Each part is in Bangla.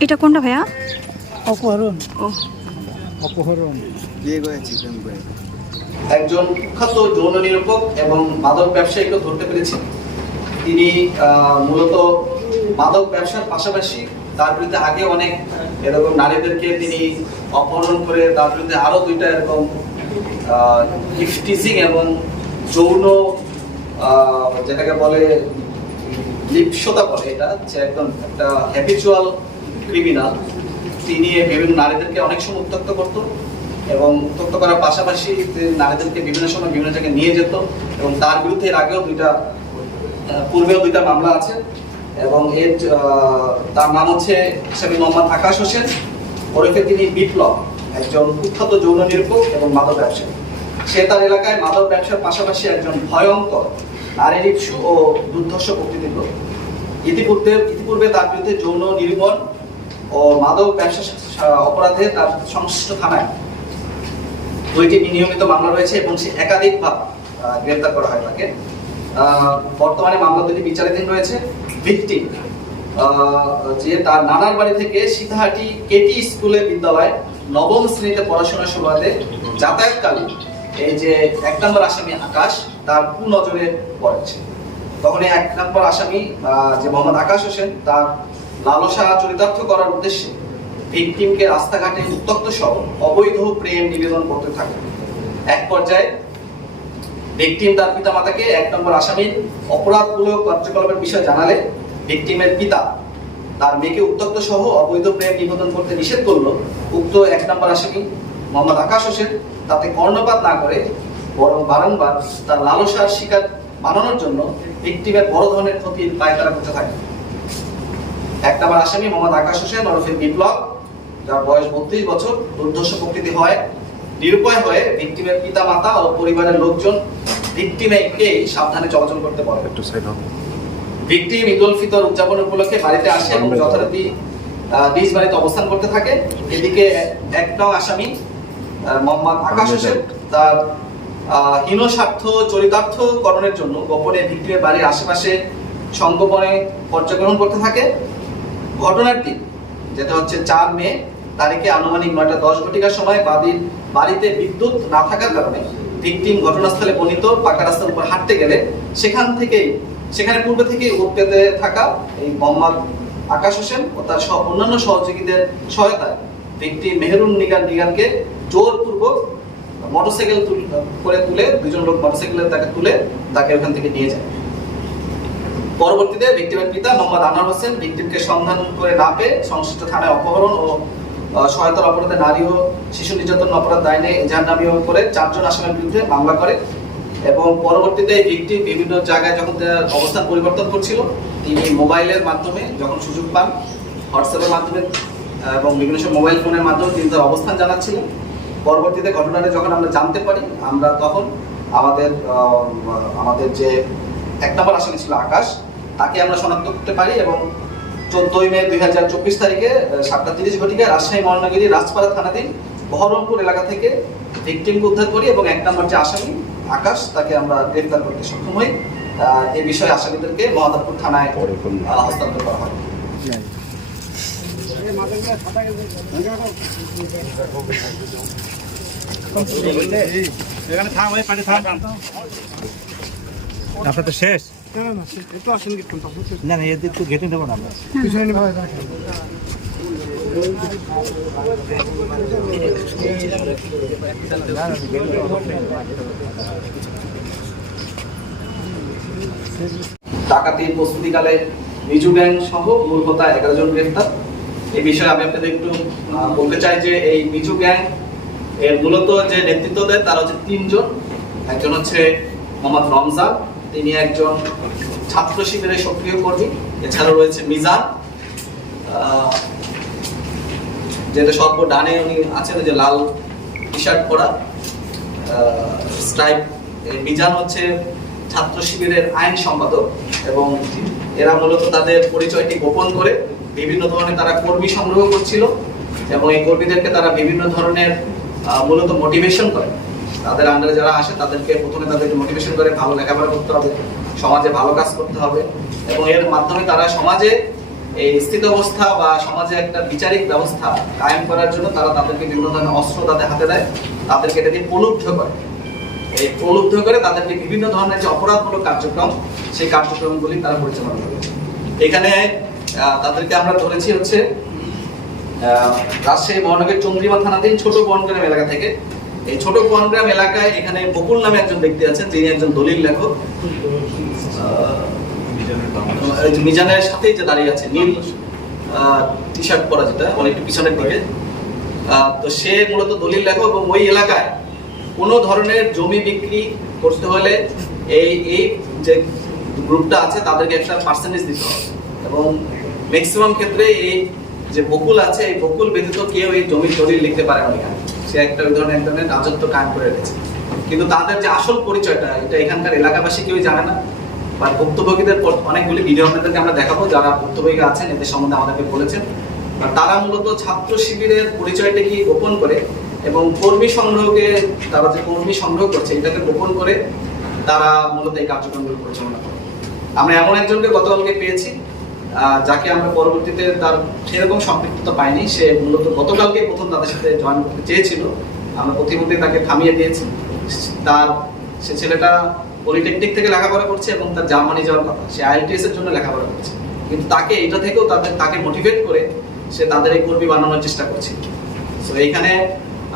এটা কোনটা ভাইয়া? অপহরণ। ও। অপহরণ। বিয়ে করেছি প্রেম করে একজন কুখ্যাত যৌন নিরূপক এবং মাদক ব্যবসায়ীকে ধরতে পেরেছি। তিনি আহ, মূলত মাদক ব্যবসার পাশাপাশি তার বিরুদ্ধে আগে অনেক এরকম নারীদেরকে তিনি অপহরণ করে তার বিরুদ্ধে আরও দুইটা এরকম ইফটিজিং এবং যৌন আহ, যেটাকে বলে লিপ্সতা বলে এটা যে একদম একটা হ্যাবিচুয়াল ক্রিমিনাল। তিনি বিভিন্ন নারীদেরকে অনেক সময় উত্তক্ত করতো এবং উত্তক্ত করার পাশাপাশি নারীদেরকে বিভিন্ন সময় বিভিন্ন জায়গায় নিয়ে যেত এবং তার বিরুদ্ধে এর আগেও দুইটা পূর্বেও দুইটা মামলা আছে এবং এর তার নাম হচ্ছে আসামি মোহাম্মদ আকাশ হোসেন। ওরফে তিনি বিপ্লব, একজন কুখ্যাত যৌন নিরূপক এবং মাদক ব্যবসায়ী। সে তার এলাকায় মাদক ব্যবসার পাশাপাশি একজন ভয়ঙ্কর নারী লিপসু ও দুর্ধর্ষ প্রকৃতির ইতিপূর্বে ইতিপূর্বে তার বিরুদ্ধে যৌন নির্মল ও মাদক ব্যবসা অপরাধে তার সংশ্লিষ্ট থানায় দুইটি নিয়মিত মামলা রয়েছে এবং সে একাধিকবার গ্রেপ্তার করা হয় তাকে। বর্তমানে মামলা দুটি বিচারাধীন রয়েছে। ভিকটিম যে তার নানার বাড়ি থেকে সীতাহাটি কেটি স্কুলে বিদ্যালয় নবম শ্রেণীতে পড়াশোনার সুবাদে যাতায়াতকালীন এই যে এক নম্বর আসামি আকাশ, তার কুনজরে পড়েছে। তখন এক নম্বর আসামি যে মোহাম্মদ আকাশ হোসেন, তার লালসা চরিতার্থ করার উদ্দেশ্যে ভিকটিমকে রাস্তাঘাটে উত্তক্ত সহ অবৈধ প্রেম নিবেদন করতে থাকে। এক পর্যায়ে ভিকটিম তার পিতামাতাকে এক নম্বর আসামির অপরাধমূলক কার্যকলাপের বিষয়ে জানালে ভিকটিমের পিতা তার মেয়েকে উত্তক্ত সহ অবৈধ প্রেম নিবেদন করতে নিষেধ করল। উক্ত এক নম্বর আসামি মোহাম্মদ আকাশ হোসেন তাতে কর্ণপাত না করে বরং বারংবার তার লালসার শিকার বানানোর জন্য ভিকটিমের বড় ধরনের ক্ষতির পায়তারা করতে থাকে। এক নম্বর আসামি মোহাম্মদ আকাশ হোসেন ওরফে বিপ্লব যার বয়স বত্রিশ বছর দুর্ধর্ষ প্রকৃতি হয় নিরুপায় হয়ে ভিক্টিমের পিতা মাতা ও পরিবারের লোকজন ভিকটিমকে সাবধানে চলাচল করতে একটু সাইড ঈদ উল ফিতর উদযাপন উপলক্ষে বাড়িতে আসে এবং যথারীতি নিজ বাড়িতে অবস্থান করতে থাকে। এদিকে এক নং আসামি মোহাম্মদ আকাশ হোসেন তার হীন স্বার্থ চরিতার্থ করণের জন্য গোপনে ভিকটিমের বাড়ির আশেপাশে সংগোপনে পর্যবেক্ষণ করতে থাকে। ঘটনার দিন, যেটা হচ্ছে চার মে, তারিখে আনুমানিক নয়টা দশ ঘটিকার সময় বাদীর বাড়িতে বিদ্যুৎ না থাকার কারণে ভিকটিম ঘটনাস্থলে বর্ণিত পাকা রাস্তার উপর হাঁটতে গেলে সেখান থেকেই, সেখানে পূর্বে থেকে উৎপেতে থাকা এই মোহাম্মদ আকাশ হোসেন ও তার অন্যান্য সহযোগীদের সহায়তায় ভিকটিম মেহরুন নিগান নিগানকে জোরপূর্বক মোটরসাইকেল করে তুলে দুজন লোক মোটরসাইকেলে তাকে তুলে তাকে ওখান থেকে নিয়ে যায়। পরবর্তীতে ভিকটিমের পিতা মোহাম্মদ আনোয়ার হোসেন ভিকটিমকে সন্ধান করে না পেয়ে সংশ্লিষ্ট থানায় অপহরণ ও সহায়তার অপরাধে নারী ও শিশু নির্যাতন অপরাধ আইনে এজাহার নামীয় করে চারজন আসামির বিরুদ্ধে মামলা করে এবং পরবর্তীতে ভিকটিম বিভিন্ন জায়গায় যখন অবস্থান পরিবর্তন করছিল, তিনি মোবাইলের মাধ্যমে যখন সুযোগ পান, হোয়াটসঅ্যাপের মাধ্যমে এবং বিভিন্ন সময় মোবাইল ফোনের মাধ্যমে তিনি তার অবস্থান জানাচ্ছিলেন। পরবর্তীতে ঘটনাটা যখন আমরা জানতে পারি, আমরা তখন আমাদের আমাদের যে এক নম্বর আসামি ছিল আকাশ তাকে আমরা শনাক্ত করতে পারি এবং চোদ্দই মে দুই হাজার চব্বিশ তারিখে সাতটা তিরিশ ঘটিকায় রাজশাহী মহানগরী রাজপাড়া থানাধীন বহরমপুর এলাকা থেকে ভিকটিমকে উদ্ধার করি এবং এক নম্বর যে আসামি আকাশ তাকে আমরা গ্রেফতার করতে সক্ষম হই। এ বিষয়ে আসামিদেরকে মহাদারপুর থানায় হস্তান্তর করা হয়। আপনার তো শেষ। না না এদের তো ঘেটে দেবো না আমরা। ডাকাতির প্রস্তুতিকালে মিজু গ্যাং সহ মূল এগারো জন গ্রেফতার এই বিষয়ে আমি আপনাদের একটু বলতে চাই যে এই মিজু গ্যাং এর মূলত যে নেতৃত্ব দেয়, তারা হচ্ছে তিনজন। একজন হচ্ছে মোহাম্মদ রমজান তিনি একজন ছাত্র শিবিরের সক্রিয় কর্মী। এছাড়াও রয়েছে মিজান। যেটা সর্ব ডানে উনি আছেন যে লাল টি শার্ট পরা স্ট্রাইপ মিজান হচ্ছে ছাত্র শিবিরের আইন সম্পাদক এবং এরা মূলত তাদের পরিচয়টি গোপন করে বিভিন্ন ধরনের তারা কর্মী সংগ্রহ করছিল এবং এই কর্মীদেরকে তারা বিভিন্ন ধরনের মূলত মোটিভেশন করে। তাদের আন্ডারে যারা আসে, তাদেরকে প্রথমে তাদেরকে মোটিভেশন করে ভালো লেখাপড়া করতে হবে, সমাজে ভালো কাজ করতে হবে এবং এর মাধ্যমে তারা সমাজে এই স্থিতাবস্থা বা সমাজে একটা বিচারিক ব্যবস্থা কায়েম করার জন্য তারা তাদেরকে বিভিন্ন ধরনের অস্ত্র তাদের হাতে দেয়, তাদেরকে এটা দিয়ে প্রলুব্ধ করে। এই প্রলুব্ধ করে তাদেরকে বিভিন্ন ধরনের যে অপরাধমূলক কার্যক্রম, সেই কার্যক্রমগুলি তারা পরিচালনা করে। এখানে তাদেরকে আমরা ধরেছি হচ্ছে রাজশাহী মহানগরের চন্দ্রিমা থানাধীন ছোট বনগ্রাম এলাকা থেকে এই ছোট বনগ্রাম এলাকায় এখানে বকুল নামে একজন ব্যক্তি আছেন, যিনি একজন দলিল লেখক। মিজানের সাথেই যে দাঁড়িয়ে আছে, নীল টি শার্ট পরা যেটা অনেকটা পিছনের দিকে। তো সে মূলত দলিল লেখক এবং ওই এলাকায় কোনো ধরনের জমি বিক্রি করতে হলে এই এই যে গ্রুপটা আছে, তাদেরকে একটা পার্সেন্টেজ দিতে হবে। এবং ম্যাক্সিমাম ক্ষেত্রে এই যে বকুল আছে, এই বকুল ব্যতীত কেউ এই জমির দলিল লিখতে পারে না। সে একটা ওই ধরনের, এক ধরনের রাজত্ব কায়েম করে রেখেছে। কিন্তু তাদের যে আসল পরিচয়টা, এটা এখানকার এলাকাবাসী কেউ জানে না। বা ভুক্তভোগীদের অনেকগুলি ভিডিও আপনাদেরকে আমরা দেখাবো, যারা ভুক্তভোগী আছেন, এদের সম্বন্ধে আমাদেরকে বলেছেন। তারা মূলত ছাত্র শিবিরের পরিচয়টা কি গোপন করে এবং কর্মী সংগ্রহকে, তারা যে কর্মী সংগ্রহ করছে, এটাকে গোপন করে তারা মূলত এই কার্যক্রমগুলো পরিচালনা করে। আমরা এমন একজনকে গতকালকে পেয়েছি যাকে আমরা পরবর্তীতে তার সেরকম সম্পৃক্ততা পাইনি, সে মূলত গতকালকে প্রথম তাদের সাথে জয়েন করতে চেয়েছিল। আমরা প্রতিমধ্যে তাকে থামিয়ে দিয়েছি। তার, সে ছেলেটা পলিটেকনিক থেকে লেখাপড়া করছে এবং তার জার্মানি যাওয়ার কথা। সে আইএলটিএস এর জন্য লেখাপড়া করছে। কিন্তু তাকে এটা থেকেও তাদের, তাকে মোটিভেট করে সে তাদের এই কর্মী বানানোর চেষ্টা করছে। তো এইখানে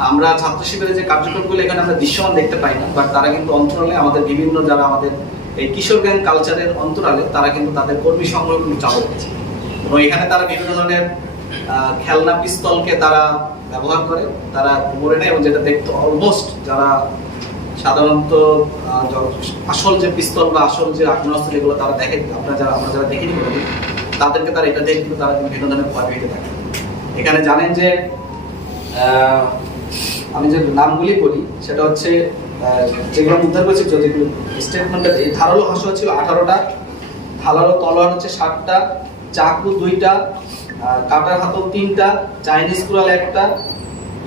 আমরা ছাত্র শিবিরের যে কার্যক্রমগুলো, এখানে আমরা দৃশ্যমান দেখতে পাই না বাট তারা কিন্তু অন্তরালে আমাদের বিভিন্ন যারা আমাদের এই কিশোর গ্যাং কালচারের অন্তরালে তারা কিন্তু তাদের কর্মী সংগ্রহগুলি চালু করেছে। এবং এখানে তারা বিভিন্ন ধরনের খেলনা পিস্তলকে তারা ব্যবহার করে। তারা মরে নেয় এবং যেটা দেখতে অলমোস্ট যারা সাধারণত আসল যে পিস্তল বা আসল যে আগ্নেয়াস্ত্র যেগুলো তারা দেখে আপনারা যারা আমরা যারা দেখিনি কোনোদিন, তাদেরকে তারা এটা দেখে কিন্তু তারা বিভিন্ন ধরনের ভয় পেয়ে থাকে এখানে জানেন যে আমি যে নামগুলি বলি সেটা হচ্ছে যেগুলো উদ্ধার করেছে যেগুলো স্টেটমেন্টে এই ধারালো হাসুয়া ছিল আঠারোটা, ধারালো তলোয়ার হচ্ছে ষাটটা চাকু দুইটা কাটার হাতল তিনটা, চাইনিজ কুড়াল একটা।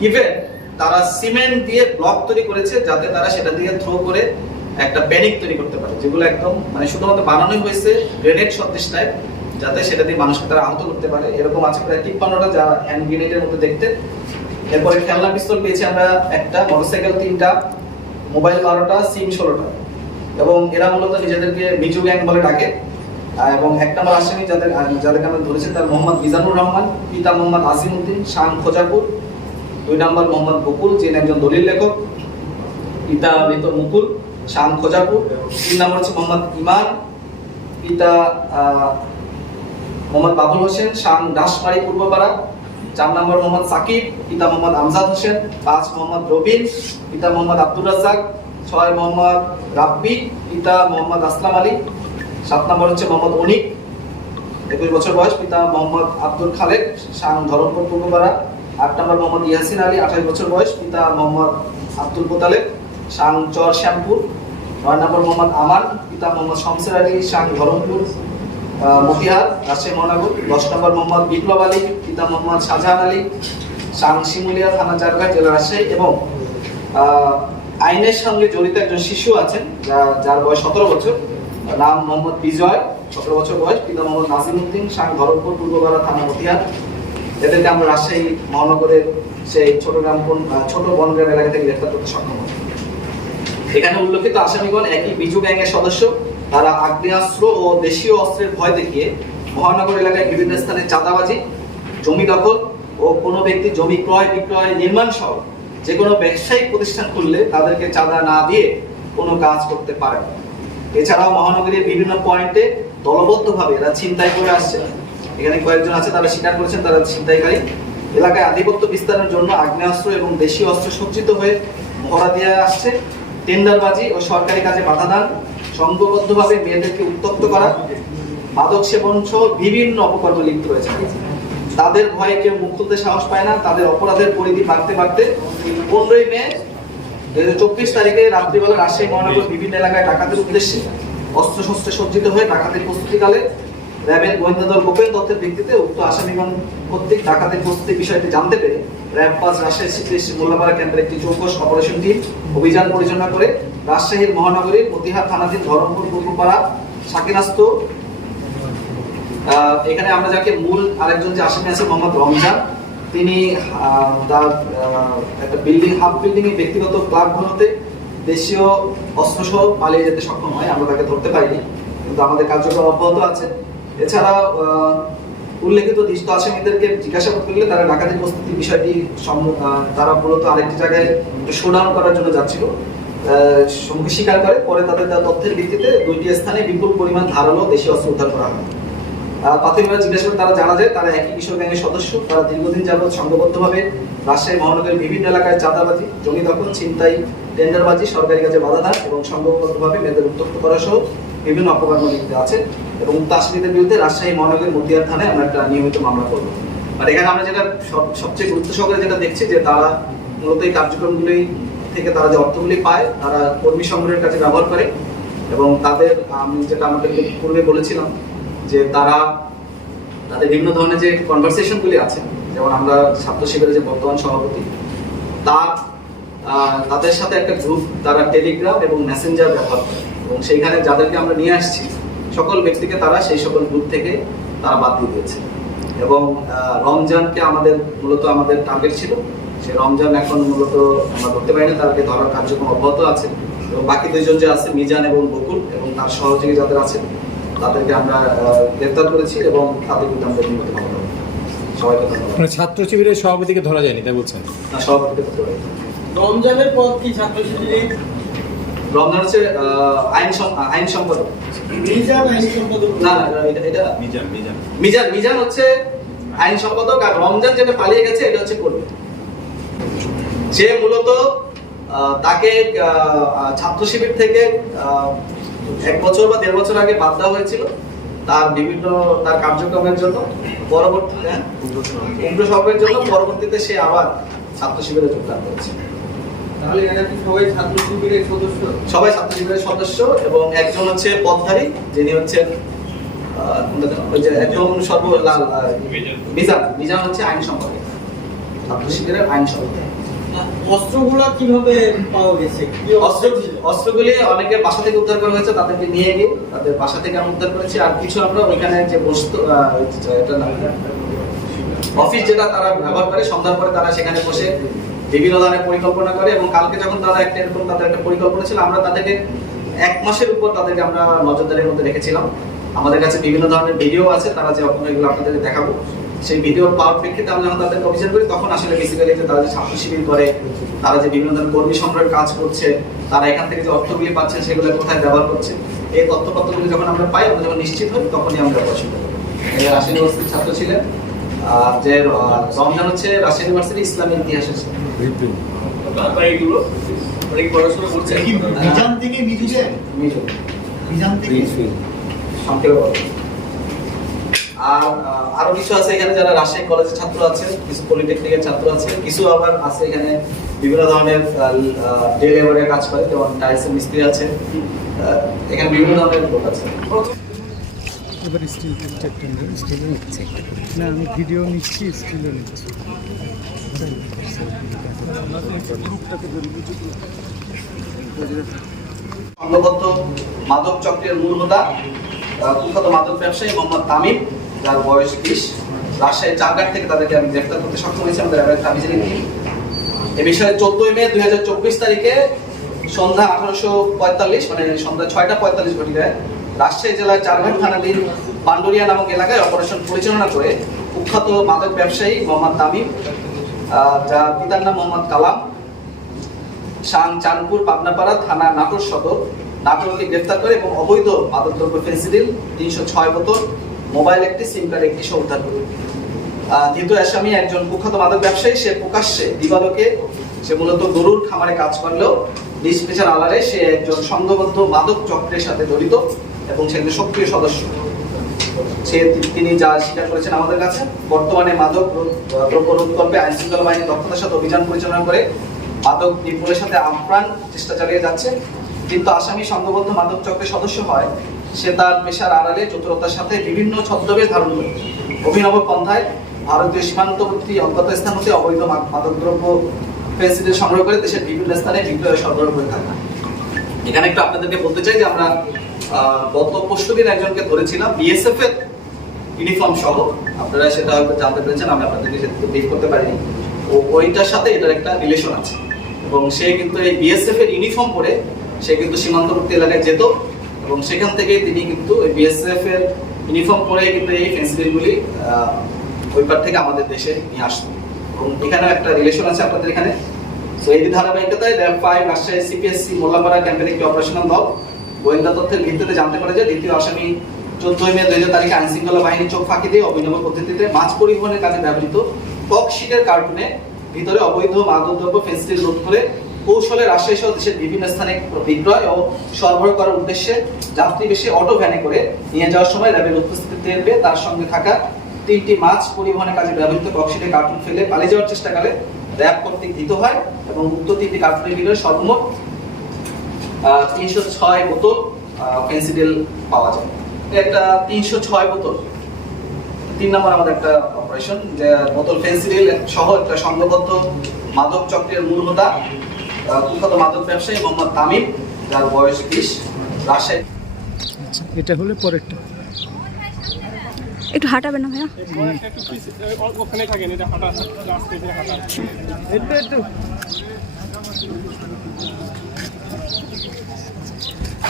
ইভেন তারা সিমেন্ট দিয়ে ব্লক তৈরি করেছে যাতে তারা সেটা দিয়ে থ্রো করে একটা প্যানিক তৈরি করতে পারে, যেগুলো একদম মানে শুধুমাত্র বানানোই হয়েছে গ্রেনেড সদৃশ টাইপ যাতে সেটা দিয়ে মানুষকে তারা আহত করতে পারে। এরকম আছে প্রায় তিপ্পান্নটা যা হ্যান্ড গ্রেনেডের মধ্যে দেখতে। এরপরে খেলনা পিস্তল পেয়েছি আমরা একটা মোটরসাইকেল তিনটা মোবাইল বারোটা, সিম ষোলোটা। এবং এরা মূলত নিজেদেরকে মিজু গ্যাং বলে ডাকে। এবং এক নম্বর আসামি যাদের যাদেরকে আমরা ধরেছি, তার মোহাম্মদ মিজানুর রহমান, পিতা মোহাম্মদ আসিম উদ্দিন শাম খোজাপুর। দুই নম্বর মোহাম্মদ বকুল, যিনি একজন দলিল লেখক। পিতা মৃত মুকুল শাম খোজাপুর। তিন নম্বর হচ্ছে মোহাম্মদ ইমান। পিতা মোহাম্মদ বাবুল হোসেন শাম দাসমারি পূর্বপাড়া। চার নম্বর মোহাম্মদ সাকিব। পিতা মোহাম্মদ আমজাদ হোসেন, পাঁচ মোহাম্মদ রবিন পিতা মোহাম্মদ আব্দুর রাজ্জাক, ছয় মোহাম্মদ রাব্বি, পিতা মোহাম্মদ আসলাম আলী, সাত নম্বর হচ্ছে মোহাম্মদ অনিক একুশ বছর বয়স, পিতা মোহাম্মদ আব্দুল খালেক শাম ধরমপুর পূর্বপাড়া। আট নম্বর মোহাম্মদ ইয়াসিন আলী, আঠাশ বছর বয়স, পিতা মোহাম্মদ আব্দুল মোতালেব শাং চর শ্যামপুর। নয় নম্বর মোহাম্মদ আমান, পিতা মোহাম্মদ শমসের আলী শাং ধরমপুর। মতিহার, রাজশাহী, মহানগর। দশ নম্বর মোহাম্মদ বিপ্লব আলী, পিতা মোহাম্মদ শাহজাহান আলী। শাং শিমুলিয়া থানা চারঘাট জেলা রাজশাহী এবং আইনের সঙ্গে জড়িত একজন শিশু আছেন, যা- যার বয়স সতেরো বছর। নাম মোহাম্মদ বিজয়, সতেরো বছর বয়স, পিতা মোহাম্মদ নাজিম উদ্দিন শাং ধরমপুর পূর্বপাড়া থানা মতিহার। এদেরকে আমরা রাজশাহী মহানগরের সেই ছোট গ্রাম ছোট বনগ্রাম এলাকা থেকে গ্রেফতার করতে সক্ষম হয় এখানে উল্লেখিত আসামিগণ একই বিজু গ্যাংয়ের সদস্য। তারা আগ্নেয়াস্ত্র ও দেশীয় অস্ত্রের ভয় দেখিয়ে মহানগর এলাকায় বিভিন্ন স্থানে চাঁদাবাজি, জমি দখল ও কোনো ব্যক্তি জমি ক্রয় বিক্রয়, নির্মাণ সহ যে কোনো ব্যবসায়িক প্রতিষ্ঠান খুললে তাদেরকে চাঁদা না দিয়ে কোনো কাজ করতে পারে না। এছাড়াও মহানগরীর বিভিন্ন পয়েন্টে দলবদ্ধভাবে এরা ছিনতাই করে আসছে। এখানে কয়েকজন আছে, তারা স্বীকার করেছেন তারা ছিনতাইকারী। এলাকায় আধিপত্য বিস্তারের জন্য আগ্নেয়াস্ত্র এবং দেশীয় অস্ত্র সজ্জিত হয়ে ভরা দিয়ে আসছে। টেন্ডারবাজি ও সরকারি কাজে বাধা দান সংঘবদ্ধভাবে মেয়েদেরকে উত্তক্ত করা মাদক সেবন সহ বিভিন্ন অপকর্মে লিপ্ত রয়েছে তাদের ভয়ে কেউ মুখ খুলতে সাহস পায় না, তাদের অপরাধের পরিধি বাড়তে বাড়তে পনেরোই মে হাজার চব্বিশ তারিখে রাত্রিবেলা রাজশাহী মহানগর বিভিন্ন এলাকায় ডাকাতের উদ্দেশ্যে অস্ত্র শস্ত্রে সজ্জিত হয়ে ডাকাতের প্রস্তুতিকালে র্যাবের গোয়েন্দা দল গোপন তথ্যের ভিত্তিতে উক্ত আসামিগণ কর্তৃক ডাকাতের প্রস্তুতির বিষয়টি জানতে পেরে র্যাব পাঁচ রাজশাহী সিটি মোল্লাপাড়া ক্যাম্পের একটি চৌকস অপারেশন টিম অভিযান পরিচালনা করে রাজশাহীর মহানগরীর মতিহার থানাধীন ধরমপুর পূর্বপাড়া সাকিনাস্ত এখানে আমরা যাকে মূল আরেকজন যে আসামি আছে, মোহাম্মদ রমজান, তিনি একটা বিল্ডিং হাফ বিল্ডিং এ ব্যক্তিগত ক্লাব ঘনতে দেশীয় অস্ত্রসহ পালিয়ে যেতে সক্ষম হয়, আমরা তাকে ধরতে পারিনি, কিন্তু আমাদের কার্যক্রম অব্যাহত আছে। এছাড়া উল্লেখিত দৃষ্ট আসামিদেরকে জিজ্ঞাসাবাদ করলে তারা ডাকাতি প্রস্তুতির বিষয়টি তারা মূলত আরেকটি জায়গায় শোডাউন করার জন্য যাচ্ছিল। সঙ্গী স্বীকার করে, পরে তাদের তথ্যের ভিত্তিতে দুইটি স্থানে বিপুল পরিমাণ ধারালো দেশীয় অস্ত্র উদ্ধার করা হয়। প্রাথমিকভাবে জিজ্ঞাসাবাদ তারা জানা যায় তারা একই কিশোর গ্যাংয়ের সদস্য। তারা দীর্ঘদিন যাবৎ সংঘবদ্ধভাবে রাজশাহী, মহানগরের বিভিন্ন এলাকায় চাঁদাবাজি, জমি দখল, ছিনতাই, টেন্ডারবাজি, সরকারি কাজে বাধা দান এবং সংঘবদ্ধভাবে মেয়েদের উত্তপ্ত করা সহ বিভিন্ন অপকর্ম লিপ্ত আছে এবং উক্ত আসামিদের বিরুদ্ধে রাজশাহী, মহানগরের মতিয়ার থানায় আমরা একটা নিয়মিত মামলা করব। আর এখানে আমরা যেটা সব- সবচেয়ে গুরুত্ব সহকারে যেটা দেখছি যে তারা মূলত এই কার্যক্রমগুলি থেকে তারা যে অর্থগুলি পায়, তারা কর্মী সংগ্রহের কাছে ব্যবহার করে এবং তাদের, আমি যেটা আমাদেরকে পূর্বে বলেছিলাম যে তারা তাদের বিভিন্ন ধরনের যে কনভারসেশন গুলি আছে, যেমন আমরা ছাত্র শিবিরের যে বর্তমান সভাপতি, তার তাদের সাথে একটা গ্রুপ তারা টেলিগ্রাম এবং মেসেঞ্জার ব্যবহার করে। এবং সেইখানে যাদেরকে আমরা নিয়ে আসছি, সকল ব্যক্তিকে তারা সেই সকল গ্রুপ থেকে তারা বাদ দিয়ে দিয়েছে। এবং রমজানকে আমাদের, মূলত আমাদের টার্গেট ছিল। সে রমজান এখন মূলত আমরা ধরতে পারি না তাদেরকে ধরার কার্যক্রম অব্যাহত আছে। এবং বাকি দুইজন যে আছে, মিজান এবং বকুল এবং তার সহযোগী যাদের আছে তাদেরকে আমরা আহ, গ্রেফতার করেছি এবং তাদের বিরুদ্ধে আমরা। সবাইকে ধন্যবাদ। মানে ছাত্র শিবিরের সভাপতিকে ধরা যায়নি তাই বলছেন। রমজানের পর কি ছাত্র শিবিরের রমজান হচ্ছে আইন আইন সম্পাদক। মিজান আইন সম্পাদক? না এটা এটা মিজান মিজান। মিজান হচ্ছে আইন সম্পাদক আর রমজান যেটা পালিয়ে গেছে এটা হচ্ছে কর্মী। সে মূলত তাকে ছাত্র শিবির থেকে আহ, এক বছর বা দেড় বছর আগে বাদ দেওয়া হয়েছিল তার বিভিন্ন তার কার্যক্রমের জন্য পরবর্তীতে হ্যাঁ, উগ্র সভাপতির জন্য পরবর্তীতে সে আবার ছাত্র শিবিরে যোগদান করেছে। তাহলে এরা কি সবাই ছাত্র শিবিরের সদস্য? সবাই ছাত্র শিবিরের সদস্য এবং একজন হচ্ছে পদধারী যিনি যে একদম সর্ব মিজান। মিজান হচ্ছে আইন সম্পাদক। ছাত্র শিবিরের আইন সম্পাদক। অস্ত্রগুলা কীভাবে পাওয়া গেছে? অস্ত্র অস্ত্রগুলি অনেকে বাসা থেকে উদ্ধার করা হয়েছে তাদেরকে নিয়ে গিয়ে তাদের বাসা থেকে আমরা উদ্ধার করেছি। আর কিছু আমরা ওইখানে যে বস্তু এটা না অফিস যেটা তারা ব্যবহার করে সন্ধ্যার পরে তারা সেখানে বসে বিভিন্ন ধরনের পরিকল্পনা করে এবং কালকে যখন তারা একটা এরকম তাদের একটা পরিকল্পনা ছিল আমরা তাদেরকে এক মাসের উপর তাদেরকে আমরা নজরদারির মধ্যে রেখেছিলাম। আমাদের কাছে বিভিন্ন ধরনের ভিডিও আছে তারা যে আপনাদেরকে দেখাবো। সেই ভিডিও পাওয়ার প্রেক্ষিতে আমরা যখন তাদেরকে অভিযান করি তখন আসলে বেসিক্যালি যে তারা যে ছাত্র শিবির করে তারা যে বিভিন্ন ধরনের কর্মী সংগ্রহের কাজ করছে তারা এখান থেকে যে অর্থগুলি পাচ্ছে সেগুলো কোথায় ব্যবহার করছে এই তথ্যপত্রগুলি যখন আমরা পাই আমরা যখন নিশ্চিত হই তখনই আমরা শুরু করি। এই রাজশাহী ইউনিভার্সিটির ছাত্র ছিলেন আর যে রমজান হচ্ছে রাজশাহী ইউনিভার্সিটি ইসলামী ইতিহাসের এগুলো পড়াশোনা করছে। মিজান থেকে মিজুকে? মিজু। মিজান থেকে? সংক্ষেপে। আর আরও কিছু আছে এখানে যারা রাজশাহী কলেজের ছাত্র আছে কিছু পলিটেকনিকের ছাত্র আছে কিছু আবার আছে এখানে বিভিন্ন ধরনের ডে লেবারে কাজ করে যেমন টাইলসের মিস্ত্রি আছে এখানে বিভিন্ন ধরনের লোক আছে এবার স্টিল স্টিলও নিচ্ছে। না আমি ভিডিও নিচ্ছি স্টিলও নিচ্ছি। সংঘবদ্ধ মাদক চক্রের মূল হোতা কুখ্যাত মাদক ব্যবসায়ী মোহাম্মদ তামিম। যার বয়স বিশ রাজশাহী চারঘাট থেকে তাদেরকে আমি গ্রেফতার করতে সক্ষম হয়েছি আমাদের এবার কামিজের টিম এ বিষয়ে চোদ্দই মে দুই হাজার চব্বিশ তারিখে সন্ধ্যা আঠারোশো পঁয়তাল্লিশ মানে সন্ধ্যা ছয়টা পঁয়তাল্লিশ ঘটিকায় রাজশাহী জেলার চারঘাট থানাধীন পান্ডুরিয়া নামক এলাকায় অপারেশন পরিচালনা করে কুখ্যাত মাদক ব্যবসায়ী মোহাম্মদ তামিম যার পিতার নাম মোহাম্মদ কালাম, শান চাঁদপুর, পাবনাপাড়া থানা নাটোর সদর। নাটোরকে গ্রেফতার করে এবং অবৈধ মাদকদ্রব্য ফেন্সিডিল, তিনশো ছয় বোতল মোবাইল একটি সিম কার্ড একটি সহ উদ্ধার করে। আহ, দ্বিতীয় আসামি একজন কুখ্যাত মাদক ব্যবসায়ী সে প্রকাশ্যে দিবালোকে সে মূলত গরুর খামারে কাজ করলেও নিজ পেশার আলারে সে একজন সংঘবদ্ধ মাদক চক্রের সাথে জড়িত এবং সে একজন সক্রিয় সদস্য। সে তিনি যা স্বীকার করেছেন আমাদের কাছে বর্তমানে মাদক দ্রব্য রোধকল্পে আইন শৃঙ্খলা বাহিনী দক্ষতার সাথে অভিযান পরিচালনা করে মাদক নির্মূলের সাথে আপ্রাণ চেষ্টা চালিয়ে যাচ্ছে। কিন্তু আসামি সংঘবদ্ধ মাদক চক্রের সদস্য হয় সে তার পেশার আড়ালে চতুরতার সাথে বিভিন্ন ছদ্মবেশ ধারণ করে। অভিনব পন্থায় ভারতীয় সীমান্তবর্তী অজ্ঞাত স্থান হতে অবৈধ মাদকদ্রব্য ফেন্সিডিল সংগ্রহ করে দেশের বিভিন্ন স্থানে বিক্রয় সরবরাহ করে থাকে। এখানে একটু আপনাদেরকে বলতে চাই যে আমরা গত পরশু দিন একজনকে ধরেছিলাম বিএসএফ এর ইউনিফর্ম সহ। আপনারা সেটা হয়তো জানতে পেরেছেন, আমি আপনাদেরকে সেটা ব্রিফ করতে পারিনি। ও ওইটার সাথে এটার একটা রিলেশন আছে। এবং সে কিন্তু এই বিএসএফ এর ইউনিফর্ম পরে সে কিন্তু সীমান্তবর্তী এলাকায় যেত। এবং সেখান থেকে তিনি কিন্তু বিএসএফ এর ইউনিফর্ম পরে কিন্তু এই ফেন্সিডিলগুলি ওই পার থেকে আমাদের দেশে নিয়ে আসতো। এবং এখানে একটা রিলেশন আছে আপনাদের এখানে। তো এই ধারাবাহিকতায় RAB five Rajshahi CPSC Mollapara ক্যাম্পের একটি অপারেশনাল দল। গোয়েন্দা তথ্যের ভিত্তিতে জানতে পারে যে দ্বিতীয় আসামি চোদ্দই মে দুই হাজার তারিখে আইন শৃঙ্খলা বাহিনী চোখ ফাঁকি দিয়ে অভিনব পদ্ধতিতে মাছ পরিবহনের কাজে ব্যবহৃত কক শিটের কার্টুনে ভিতরে অবৈধ মাদকদ্রব্য ফেন্সিডিল রোধ করে কৌশলে রাজশাহী সহ দেশের বিভিন্ন স্থানে বিক্রয় ও সরবরাহ করার উদ্দেশ্যে যাত্রী বেশি অটো ভ্যানে করে নিয়ে যাওয়ার সময় র্যাবের উপস্থিতি টের তার সঙ্গে থাকা তিনটি মাছ পরিবহনের কাজে ব্যবহৃত ককশিটে কার্টুন ফেলে পালিয়ে যাওয়ার চেষ্টা করে র্যাব কর্তৃক ধৃত হয় এবং উক্ত তিনটি কার্টুনের ভিতরে সর্বমোট তিনশো ছয় বোতল পেন্সিডিল পাওয়া যায়। একটা তিনশো ছয় বোতল। তিন নম্বর আমাদের একটা অপারেশন যে বোতল ফেন্সিডিল সহ একটা সংঘবদ্ধ মাদক চক্রের মূল হোতা। কুখ্যাত মাদক ব্যবসায়ী মোহাম্মদ তামিম যার বয়স বিশ রাজশাহী আচ্ছা এটা হলে পরেরটা। একটু হাঁটাবে না ভাইয়া? ওখানে থাকেন এটা হাঁটা একটু একটু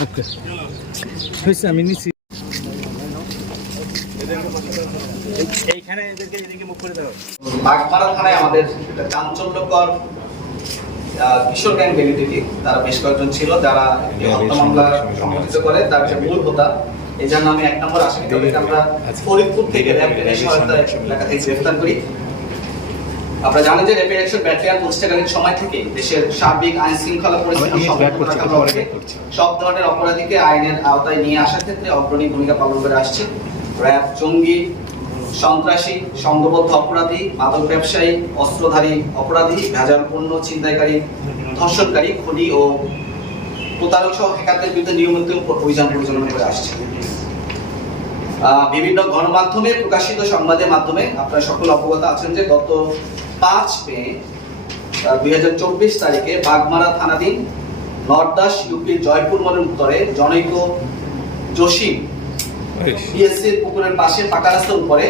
ওকে। হয়েছে আমি নিচ্ছি এইখানে এদেরকে এদিকে মুখ করে দেওয়া বাগমারা থানায় আমাদের চাঞ্চল্যকর কিশোর গ্যাং তারা বেশ কয়েকজন ছিল যারা হত্যা মামলা সংগঠিত করে তার যে মূল হোতা। নামে এক নম্বর আসামি তাদেরকে আমরা ফরিদপুর থেকে র্যাব এলাকা থেকে গ্রেফতার করি। আপনারা জানেন যে র্যাপিড অ্যাকশন ব্যাটালিয়ন প্রতিষ্ঠাকালীন সময় থেকে দেশের সার্বিক আইন শৃঙ্খলা পরিস্থিতি সব ধরনের অপরাধীকে আইনের আওতায় নিয়ে আসার ক্ষেত্রে অগ্রণী ভূমিকা পালন করে আসছে। র্যাব জঙ্গি সন্ত্রাসী সংঘবদ্ধ অপরাধী, মাদক ব্যবসায়ী, অস্ত্রধারী অপরাধী, ভেজাল পণ্য ছিনতাইকারী, ধর্ষণকারী, খনি ও প্রতারক সহ হ্যাকারদের বিরুদ্ধে নিয়মিত অভিযান পরিচালনা করে আসছে। বিভিন্ন গণমাধ্যমে প্রকাশিত সংবাদের মাধ্যমে আপনারা সকল অবগত আছেন যে গত পাঁচ মে দুই হাজার চব্বিশ তারিখে বাগমারা থানাধীন নর্দাস ইউপির জয়পুর মনের উত্তরে জনৈক জসিম বিএসসি পুকুরের পাশে পাকা রাস্তার উপরে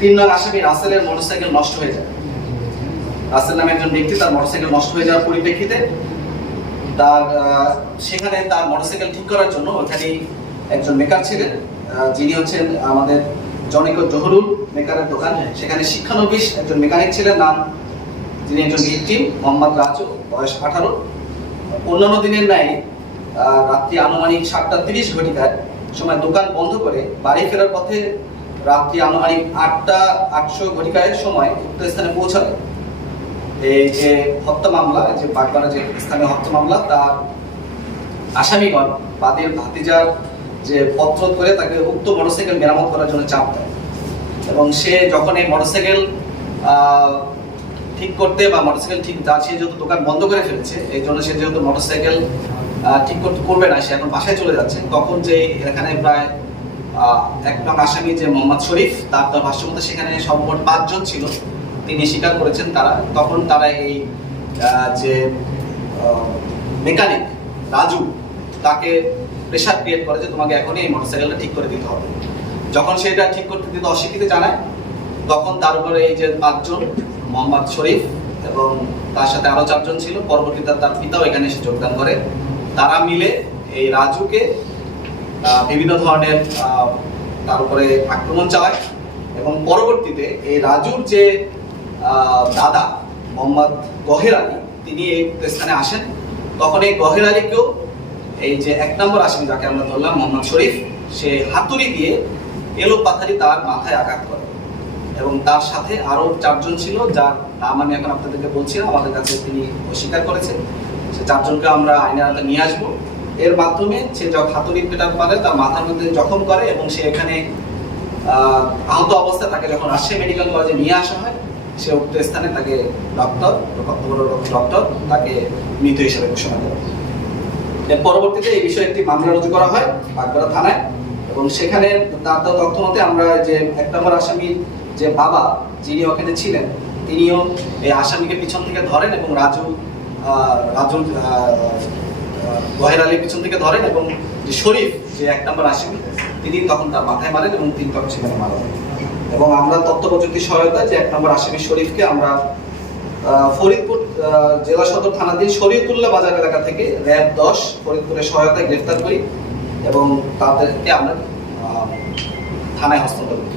তিন নং আসামি রাসেলের মোটরসাইকেল নষ্ট হয়ে যায়। রাসেল নামে একজন ব্যক্তি তার মোটরসাইকেল নষ্ট হয়ে যাওয়ার পরিপ্রেক্ষিতে তার সেখানে তার মোটরসাইকেল ঠিক করার জন্য ওখানে একজন মেকার ছিলেন। যিনি হচ্ছেন আমাদের জনিক জহরুল মেকারের দোকান। সেখানে শিক্ষানবিশ একজন মেকানিক ছিলেন, নাম যিনি একজন ভিকটিম মোহাম্মদ রাজু, বয়স আঠারো। অন্যান্য দিনের ন্যায় রাত্রি আনুমানিক সাতটা তিরিশ ঘটিকার সময় দোকান বন্ধ করে বাড়ি ফেরার পথে রাত্রি আনুমানিক আটটা আটশো ঘটিকার সময় উক্ত স্থানে পৌঁছাবে। এই যে হত্যা মামলা যে বাগবাড়া যে স্থানীয় হত্যা মামলা, তার আসামিগণ, বাদীর ভাতিজার যে পত্র করে তাকে উক্ত মোটরসাইকেল মেরামত করার জন্য চাপ দেয়। এবং সে যখন এই মোটরসাইকেল ঠিক করতে বা মোটরসাইকেল ঠিক যা সে যেহেতু দোকান বন্ধ করে ফেলেছে, এই জন্য সে যেহেতু মোটরসাইকেল ঠিক করতে করবে না, সে এখন বাসায় চলে যাচ্ছে। তখন যে এখানে প্রায় এক আসামি যে মোহাম্মদ শরীফ, তার তার ভাষ্য মতে সেখানে সর্বমোট পাঁচজন ছিল। তিনি স্বীকার করেছেন তারা। তখন তারা এই যে মেকানিক রাজু, তাকে প্রেশার ক্রিয়েট করে যে তোমাকে এখনই এই মোটরসাইকেলটা ঠিক করে দিতে হবে। যখন সে এটা ঠিক করতে দিতে অস্বীকৃতি জানায়, তখন তার উপরে এই যে পাঁচজন, মোহাম্মদ শরীফ এবং তার সাথে আরও চারজন ছিল। পরবর্তীতে তার পিতাও এখানে এসে যোগদান করে। তারা মিলে এই রাজুকে বিভিন্ন ধরনের তার উপরে আক্রমণ চালায় এবং পরবর্তীতে এই রাজুর যে দাদা মোহাম্মদ গহের আলী, তিনি এই স্থানে আসেন। তখন এই গহের আলীকেও এই যে এক নম্বর আসামি যাকে আমরা ধরলাম মোহাম্মদ শরীফ, সে হাতুড়ি দিয়ে এলো পাথারি তার মাথায় আঘাত করে। এবং তার সাথে আরও চারজন ছিল, যার নাম আমি এখন আপনাদেরকে বলছি আমাদের কাছে তিনি অস্বীকার করেছেন। সে চারজনকে আমরা আইনের আওতায় নিয়ে আসব। এর মাধ্যমে সে যখন হাতুড়ি পেটার পারে, তার মাথার মধ্যে জখম করে এবং সে এখানে আহত অবস্থায় তাকে যখন রাজশাহী মেডিকেল কলেজে নিয়ে আসা হয়, সে উক্ত স্থানে তাকে ডক্টর ডক্টর তাকে মৃত হিসেবে ঘোষণা করে। এর পরবর্তীতে এই বিষয়ে একটি মামলা রুজু করা হয় বাগবাড়া থানায় এবং সেখানে তার তথ্য মতে আমরা যে এক নম্বর আসামির যে বাবা যিনি ওখানে ছিলেন, তিনিও এই আসামিকে পিছন থেকে ধরেন এবং রাজু আহ, রাজু আহ, আহ, গহের আলীর পিছন থেকে ধরেন এবং যে শরীফ যে এক নম্বর আসামি তিনি তখন তার মাথায় মারেন এবং তিনি তখন সেখানে মারা এবং আমরা তথ্য প্রযুক্তি সহায়তায় যে এক নম্বর আসামি শরীফকে আমরা ফরিদপুর জেলা সদর থানাধীন শরীয়তুল্লাহ বাজার এলাকা থেকে র্যাব দশ ফরিদপুরের সহায়তায় গ্রেফতার করি এবং তাদেরকে আমরা থানায় হস্তান্তর করি।